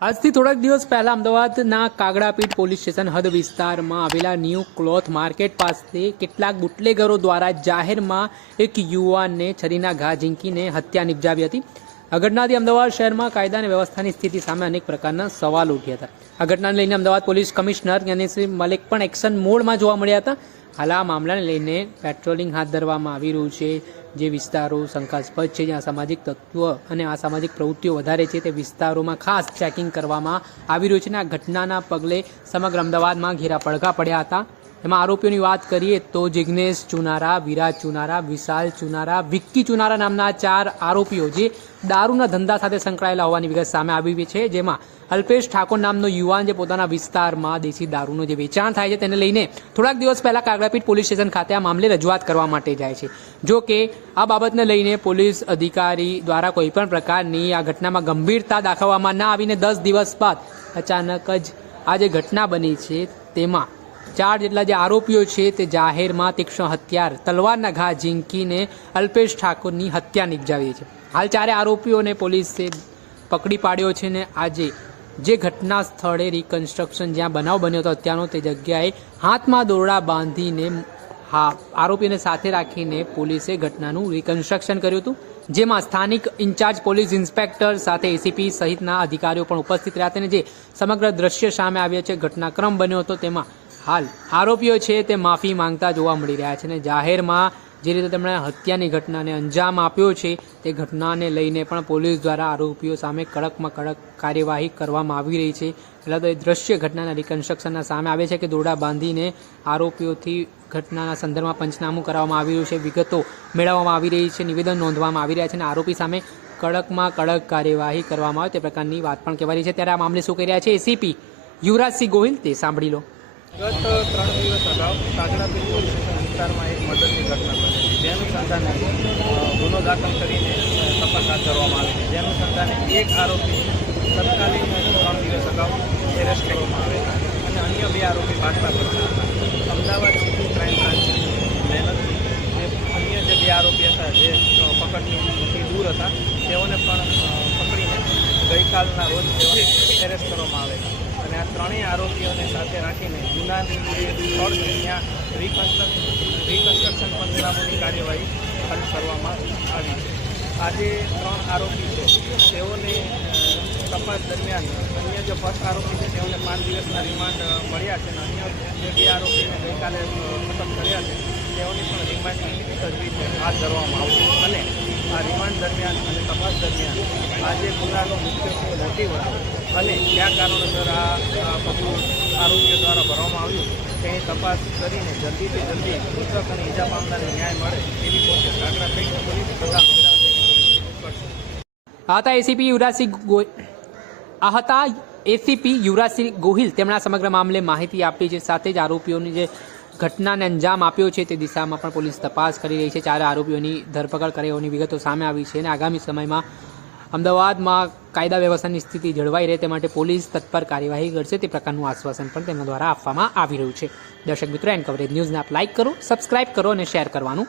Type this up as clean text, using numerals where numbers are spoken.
આજથી થોડાક દિવસ પહેલા અમદાવાદના કાગડાપીઠ પોલીસ સ્ટેશન હદ વિસ્તારમાં આવેલા ન્યૂ ક્લોથ માર્કેટ પાસે કેટલાક બુટલેગરો દ્વારા જાહેરમાં એક યુવાનને છરીના ઘા ઝીંકીને હત્યા નિપજાવી હતી। આ ઘટનાથી અમદાવાદ શહેરમાં કાયદા અને વ્યવસ્થાની સ્થિતિ સામે અનેક પ્રકારના સવાલ ઉઠ્યા હતા। આ ઘટનાને લઈને અમદાવાદ પોલીસ કમિશનર જ્ઞાનેશ્વર મલિક પણ એક્શન મોડમાં જોવા મળ્યા હતા। હાલ આ મામલાને લઈને પેટ્રોલિંગ હાથ ધરવામાં આવી રહ્યું છે। જે વિસ્તારો શંકાસ્પદ છે, જ્યાં સામાજિક તત્વ અને અસામાજિક પ્રવૃત્તિઓ વધારે છે, તે વિસ્તારોમાં ખાસ ચેકિંગ કરવામાં આવી રહ્યું છે। અને આ ઘટનાના પગલે સમગ્ર અમદાવાદમાં ઘેરા પડઘા પડ્યા હતા। એમાં આરોપીઓની વાત કરીએ તો જિગ્નેશ ચુનારા, વિરાજ ચુનારા, વિશાલ ચુનારા, વિક્કી ચુનારા નામના 4 આરોપીઓ જે દારૂના ધંધા સાથે સંકળાયેલા હોવાની વિગત સામે આવી છે। જેમાં અલ્પેશ ઠાકોર નામનો યુવાન જે પોતાના વિસ્તારમાં દેશી દારૂનું જે વેચાણ થાય છે તેને લઈને થોડાક દિવસ પહેલા કાગડાપીઠ પોલીસ સ્ટેશન ખાતે આ મામલે રજૂઆત કરવા માટે જાય છે। જો કે આ બાબતને લઈને પોલીસ અધિકારી દ્વારા કોઈપણ પ્રકારની આ ઘટનામાં ગંભીરતા દાખવવામાં ના આવીને 10 દિવસ બાદ અચાનક જ આ જે ઘટના બની છે તેમાં 4 જેટલા જે આરોપીઓ છે તે જાહેરમાં તીક્ષ્ણ હથિયાર તલવારના ઘા ઝીંકીને અલ્પેશ ઠાકોરની હત્યા નિપજાવી છે। હાલ 4 આરોપીઓને પોલીસે પકડી પાડ્યો છે ને આજે જે ઘટના સ્થળે રિકન્સ્ટ્રક્શન જ્યાં બનાવ બન્યો હતો અત્યારનો તે જગ્યાએ હાથમાં દોરડા બાંધીને આરોપીને સાથે રાખીને પોલીસે ઘટનાનું રિકન્સ્ટ્રક્શન કર્યું હતું। જેમાં સ્થાનિક ઇન્ચાર્જ પોલીસ ઇન્સ્પેક્ટર સાથે એસીપી સહિતના અધિકારીઓ પણ ઉપસ્થિત રહ્યા હતા। અને જે સમગ્ર દ્રશ્ય સામે આવ્યા છે, ઘટનાક્રમ બન્યો હતો તેમાં હાલ આરોપીઓ છે તે માફી માંગતા જોવા મળી રહ્યા છે। અને જાહેરમાં જે રીતે તેમણે હત્યાની ઘટનાને અંજામ આપ્યો છે તે ઘટનાને લઈને પણ પોલીસ દ્વારા આરોપીઓ સામે કડકમાં કડક કાર્યવાહી કરવામાં આવી રહી છે। પહેલાં તો એ દ્રશ્ય ઘટનાના રિકન્સ્ટ્રક્શનના સામે આવે છે કે દોરડા બાંધીને આરોપીઓથી ઘટનાના સંદર્ભમાં પંચનામું કરવામાં આવી રહ્યું છે, વિગતો મેળવવામાં આવી રહી છે, નિવેદન નોંધવામાં આવી રહ્યા છે અને આરોપી સામે કડકમાં કડક કાર્યવાહી કરવામાં આવે તે પ્રકારની વાત પણ કહેવાય છે। ત્યારે આ મામલે શું કહી રહ્યા છે એસીપી યુવરાજસિંહ ગોહિલ તે સાંભળી લો। ગત 3 દિવસ અગાઉ કાગડાપીઠ પોલીસ સ્ટેશન વિસ્તારમાં એક મર્ડરની ઘટના બની હતી, જેનું સંધાને ગુનો દાખલ કરીને તપાસ હાથ ધરવામાં આવી હતી। જેનું સંધાને એક આરોપી તત્કાલીન 3 દિવસ અગાઉ એરેસ્ટ કરવામાં આવ્યા અને અન્ય 2 આરોપી બાટલા પડતા હતા। અમદાવાદ સિટી ક્રાઇમ બ્રાન્ચની મહેનતથી જે અન્ય જે 2 આરોપી હતા જે પકડથી દૂર હતા તેઓને પણ પકડીને ગઈકાલના રોજ એરેસ્ટ કરવામાં આવેલા અને આ 3 આરોપીઓને સાથે રાખીને ગુનાની જે સ્થળ છે ત્યાં રિકન્સ્ટ્રક્શન પંચનામાની કાર્યવાહી હાથ કરવામાં આવી છે। આજે 3 આરોપી છે તેઓને તપાસ દરમિયાન અન્ય જે ફર્સ્ટ આરોપી છે તેઓને 5 દિવસના રિમાન્ડ મળ્યા છે અને અન્ય જે 2 આરોપીને ગઈકાલે ખતમ કર્યા છે તેઓની પણ રિમાન્ડની તજવીજ હાથ ધરવામાં આવશે અને આ રિમાન્ડ દરમિયાન અને તપાસ દરમિયાન આ જે ગુનાનો મુખ્ય મોટિવ હતો અને કયા કારણોસર આ બધું આરોપીઓ દ્વારા ભરવામાં આવ્યું તેની તપાસ કરીને જલ્દીથી જલ્દી મૃતક અને ઈજા પામનારને ન્યાય મળે તેવી કોશિશ કાગડાપીઠ પોલીસ તથા એસીપી યુવરાજસિંહ ગોહિલ તેમણે આ સમગ્ર મામલે માહિતી આપી છે। સાથે જ આરોપીઓની જે ઘટનાને અંજામ આપ્યો છે તે દિશામાં પણ પોલીસ તપાસ કરી રહી છે। 4 આરોપીઓની ધરપકડ કરી હોવાની વિગતો સામે આવી છે અને આગામી સમયમાં અમદાવાદમાં કાયદા વ્યવસ્થાની સ્થિતિ જળવાઈ રહે તે માટે પોલીસ તત્પર કાર્યવાહી કરશે તે પ્રકારનું આશ્વાસન પણ તેમના દ્વારા આપવામાં આવી રહ્યું છે। દર્શક મિત્રો, એન કવરેજ ન્યૂઝને આપ લાઇક કરો, સબસ્ક્રાઇબ કરો અને શેર કરવાનું